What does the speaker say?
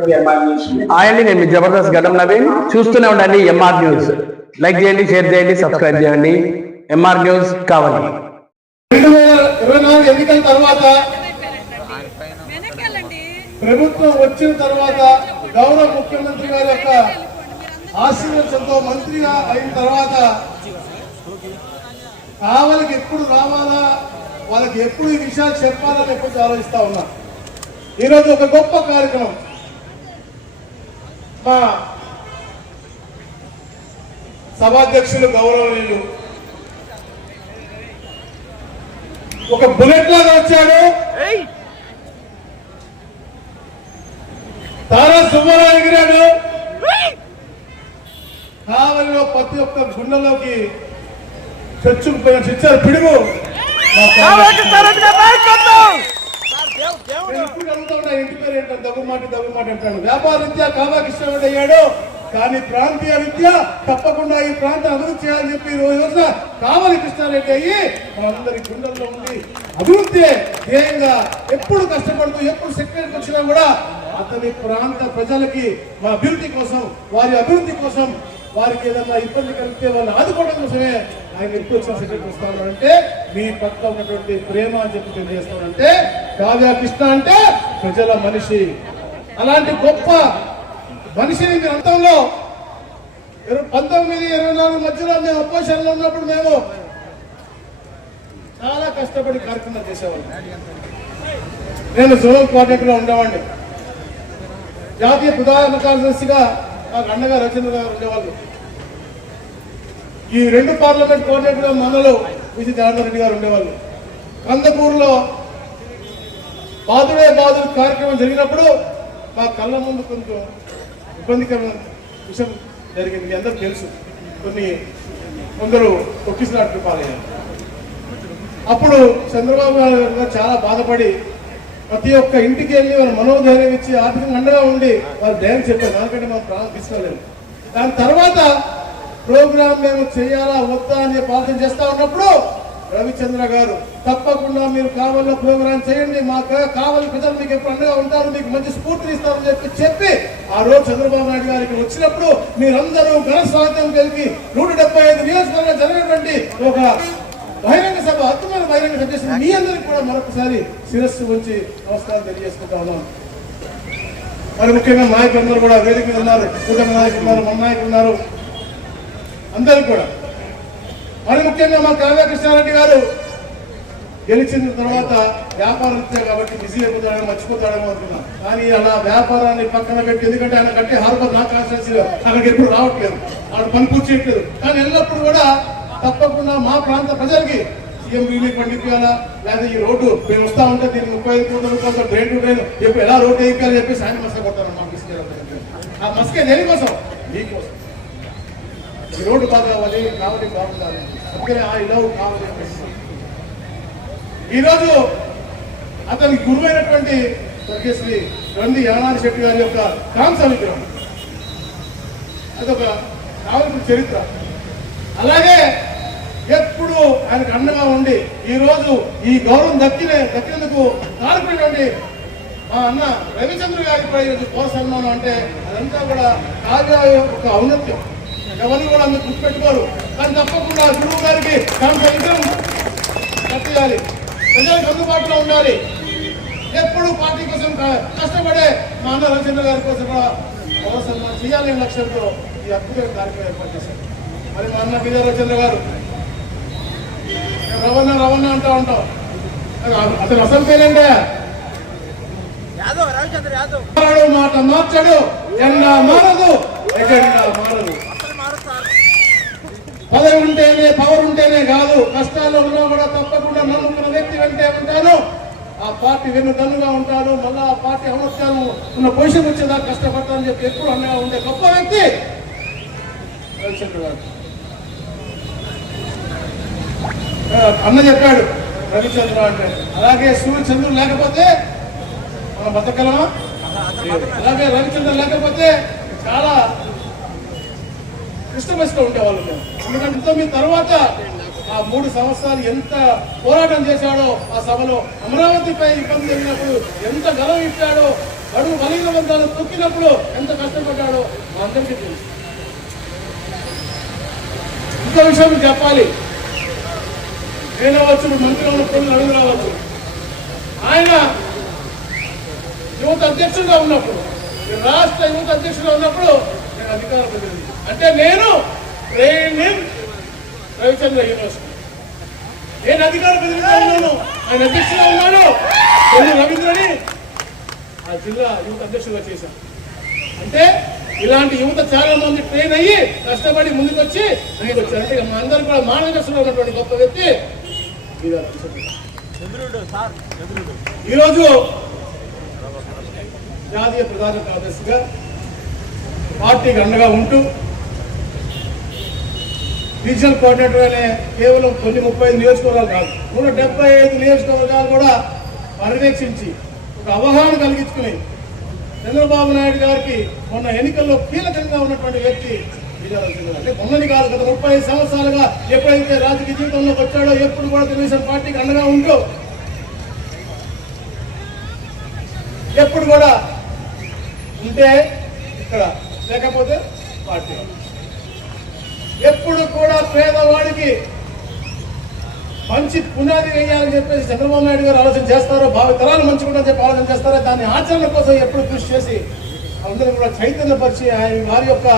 అండి, నేను మీ జబర్దస్త్ గడ్డం నవీన్. చూస్తూనే ఉండండి ఎంఆర్ న్యూస్. లైక్ చేయండి, షేర్ చేయండి, సబ్స్క్రైబ్ చేయండి. ఎంఆర్ న్యూస్ కావాలి. 2024 ఎన్నికల తర్వాత ప్రభుత్వం వచ్చిన తర్వాత గౌరవ ముఖ్యమంత్రి గారి యొక్క ఆశీర్వాదంతో మంత్రిగా అయిన తర్వాత కావాలకి ఎప్పుడు రావాలా, వాళ్ళకి ఎప్పుడు ఈ విషయాలు చెప్పాలని ఎప్పుడు ఆలోచిస్తా ఉన్నా. ఈరోజు ఒక గొప్ప కార్యక్రమం మా సభాధ్యక్షులు గౌరవనీయులు ఒక బుల్లెట్ లాగా వచ్చాడు. తారా సుబ్బారావు ఎగిరాడు. కావలిలో ప్రతి ఒక్క గుండెలోకి చచ్చుకుపోయిన చిచ్చారు పిడుగు. ఇంటి పేరు ఏంటో దగ్గుమాటి అంటాడు. వ్యాపార రీత్యా కావాకృష్ణ అయ్యాడు. కానీ ప్రాంతీయ విద్య తప్పకుండా ఈ ప్రాంతం అభివృద్ధి చేయాలని చెప్పి రోజున కావలి కృష్ణారెడ్డి అయ్యి మనందరి గుండెల్లో ఉండి అభివృద్ధి ధ్యేయంగా ఎప్పుడు కష్టపడుతూ ఎప్పుడు సెక్రటరీకి వచ్చినా కూడా అతని ప్రాంత ప్రజలకి మా అభివృద్ధి కోసం, వారి అభివృద్ధి కోసం, వారికి ఏదైనా ఇబ్బంది కలిగితే వాళ్ళని ఆదుకోవడం కోసమే ఆయన ఎప్పుడు వచ్చిన సెక్రటరీ వస్తానంటే మీ పట్ల ఉన్నటువంటి ప్రేమ అని చెప్పి తెలియజేస్తానంటే కావ్య కృష్ణ అంటే ప్రజల మనిషి. అలాంటి గొప్ప మనిషిని మీ అంతంలో 1924 మధ్యలో మేము అపోజిషన్లో ఉన్నప్పుడు మేము చాలా కష్టపడి కార్యక్రమం చేసేవాళ్ళం. నేను జోనల్ కోఆర్డినేటర్గా ఉండేవాడిని. జాతీయ ప్రధాన కార్యదర్శిగా నాకు అండగా రచంద్ర గారు ఉండేవాళ్ళు. ఈ 2 పార్లమెంట్ కోఆర్డినేటర్ మనలో విజయ జనార్దన్ రెడ్డి గారు ఉండేవాళ్ళు. కందకూరులో బాదుడే బాదుడు కార్యక్రమం జరిగినప్పుడు మా కళ్ళ ముందు కొంచెం ఇబ్బందికరమైన విషయం జరిగింది. మీ అందరూ తెలుసు. కొందరు తొక్కిసలాట్లు పాలయ్యారు. అప్పుడు చంద్రబాబు నాయుడు గారు చాలా బాధపడి ప్రతి ఒక్క ఇంటికి వెళ్ళి వాళ్ళ మనోధైర్యం ఇచ్చి ఆర్థికంగా అండగా ఉండి వాళ్ళు ధైర్యం చెప్పారు. దానికంటే మనం ప్రాణం తీసుకోలేదు. దాని తర్వాత ప్రోగ్రామ్ మేము చేయాలా వద్దా అని ఆలోచన చేస్తా ఉన్నప్పుడు రవిచంద్ర గారు తప్పకుండా మీరు కావాల ప్రోగ్రాం చేయండి, మా కావాలి ప్రజలు మీకు ఎప్పుడు అండగా ఉంటారు, మీకు మంచి స్ఫూర్తిని ఇస్తారని చెప్పి ఆ రోజు చంద్రబాబు నాయుడు గారికి వచ్చినప్పుడు మీరందరూ ఘన స్వాగతం కలిగి 175 నియోజకవర్గాలు జరిగినటువంటి ఒక బహిరంగ సభ, అద్భుతమైన బహిరంగ సభ చేసిన మీ అందరికి కూడా మరొకసారి శిరస్సు ఉంచి నమస్కారం తెలియజేసుకుంటా ఉన్నాం. మరి ముఖ్యంగా నాయకులందరూ కూడా వేదిక మీద ఉన్నారు. కూటమి నాయకులు ఉన్నారు, మన నాయకులు ఉన్నారు, అందరూ కూడా. మరి ముఖ్యంగా మా కావ్య కృష్ణారెడ్డి గారు గెలిచిన తర్వాత వ్యాపార రీత్యా కాబట్టి బిజీ అయిపోతాడేమో, మర్చిపోతాడేమో అనుకున్నాం. కానీ అలా వ్యాపారాన్ని పక్కన పెట్టి, ఎందుకంటే ఆయన కట్టే హార్బర్ నా కాన్స్టిట్యూన్సీలో అక్కడికి ఎప్పుడు రావట్లేదు, ఆవిడ పని కూర్చోట్లేదు. కానీ ఎల్లప్పుడు కూడా తప్పకుండా మా ప్రాంత ప్రజలకి సీఎం రిలీఫ్ పండిపోయాలా, లేదా ఈ రోడ్డు మేము వస్తా ఉంటే దీన్ని 35 కోట్ల రూపాయలతో డ్రైన్ టు డ్రైన్ ఎప్పుడు ఎలా రోడ్డు వేయాలని చెప్పేసి ఆయన మసక కొట్టారు. మా ఆ మసకే దేనికోసం? మీకోసం. ఈ రోడ్డు బాగా కావాలి, కావాలి బాగుండాలి, అందుకనే ఆ ఇలా కావాలి. ఈరోజు అతనికి గురువైనటువంటి స్వర్గశ్రీ రంది యానాది శెట్టి గారి యొక్క కాంస విగ్రహం, అదొక కావలసిన చరిత్ర. అలాగే ఎప్పుడు ఆయనకు అండగా ఉండి ఈరోజు ఈ గౌరవం దక్కినందుకు కారణమైనటువంటి మా అన్న రవిచంద్ర గారికి కూడా ఈరోజు పౌర సన్మానం అంటే అదంతా కూడా కావ్య ఒక ఔన్నత్యం. ఎవరిని కూడా అందుకు గుర్తుపెట్టుకోరు. కానీ తప్పకుండా గురువు గారికి కాంస విగ్రహం కట్టేయాలి, ప్రజలకు అందుబాటులో ఉండాలి. ఎప్పుడు పార్టీ కోసం కష్టపడే మా అన్న రవిచంద్ర గారి కోసం కూడా పౌర సన్మానం చేయాలనే లక్ష్యంతో ఈ అద్భుతమైన కార్యక్రమం ఏర్పాటు చేశారు. మరి మా అన్న విజయ రవిచంద్ర గారు రవణ రవణ అంటూ ఉంటాం. అతను అసలు పేరేంటే మాట మార్చడు, ఎండా మారదు, ఎజెండా మారదు. పదవి ఉంటేనే పవర్ ఉంటేనే కాదు, కష్టాల్లో ఉన్నా కూడా తప్పకుండా నమ్ముకున్న వ్యక్తి వెంటే ఉంటాను. ఆ పార్టీ వెన్నుదన్నుగా ఉంటాను. మళ్ళా ఆ పార్టీ అవసరాలు ఉన్న పొజిషన్ వచ్చేదాకా కష్టపడతానని చెప్పి ఎప్పుడు అన్నగా ఉండే గొప్ప వ్యక్తి రవిచంద్ర గారు. అన్న చెప్పాడు రవిచంద్ర అంటే. అలాగే సూర్యచంద్రుడు లేకపోతే మనం బతకగలమా? అలాగే రవిచంద్ర లేకపోతే చాలా కృష్ణమస్లో ఉండేవాళ్ళు మేము. ఎందుకంటే 9 తర్వాత ఆ 3 సంవత్సరాలు ఎంత పోరాటం చేశాడో, ఆ సభలో అమరావతిపై ఇబ్బంది జరిగినప్పుడు ఎంత గలం ఇచ్చాడో, బడుగు బలహీన వర్గాలు తొక్కినప్పుడు ఎంత కష్టపడ్డాడో మా అందరికీ తెలుసు. ఇంకో విషయం చెప్పాలి, నేను అవ్వచ్చు, మంత్రి ఉన్నప్పుడు నలుగురు రావచ్చు, ఆయన యువత అధ్యక్షుడిగా ఉన్నప్పుడు, రాష్ట్ర యువత అధ్యక్షుడిగా ఉన్నప్పుడు నేను అధికార ప్రతినిధి. అంటే నేను ట్రైనింగ్ రవిచంద్ర యూనివర్సిటీ, నేను అధికార ప్రతినిధిగా ఉన్నాను, ఆయన అధ్యక్షుడిగా ఉన్నాడు. కొన్ని రవీంద్రని ఆ జిల్లా యువత అధ్యక్షుడిగా చేశాను. అంటే ఇలాంటి యువత చాలా మంది ట్రైన్ అయ్యి కష్టపడి ముందుకొచ్చి అంటే మా అందరూ కూడా మార్గదర్శనంలో ఉన్నటువంటి గొప్ప వ్యక్తి. ఈరోజు జాతీయ ప్రధాన కార్యదర్శిగా పార్టీకి అండగా ఉంటూ రీజనల్ కోఆర్డినేటర్ అనే కేవలం కొన్ని 35 నియోజకవర్గాలు కాదు, 175 నియోజకవర్గాలు కూడా పర్యవేక్షించి ఒక అవగాహన కలిగించుకుని చంద్రబాబు నాయుడు గారికి మొన్న ఎన్నికల్లో కీలకంగా ఉన్నటువంటి వ్యక్తి విజయనగరం. అంటే మొన్నని కాదు, గత 35 సంవత్సరాలుగా ఎప్పుడైతే రాజకీయ జీవితంలోకి వచ్చాడో ఎప్పుడు కూడా తెలుగుదేశం పార్టీకి అండగా ఉంటూ ఎప్పుడు కూడా ఉంటే ఇక్కడ, లేకపోతే పార్టీ ఎప్పుడు కూడా పేదవాడికి మంచి పునాది వేయాలని చెప్పేసి చంద్రబాబు నాయుడు గారు ఆలోచన చేస్తారో, భావి తరాలు మంచి కూడా చెప్పి ఆలోచన చేస్తారో, దాని ఆచరణ కోసం ఎప్పుడు కృషి చేసి అందరూ కూడా చైతన్యపరిచి ఆయన వారి యొక్క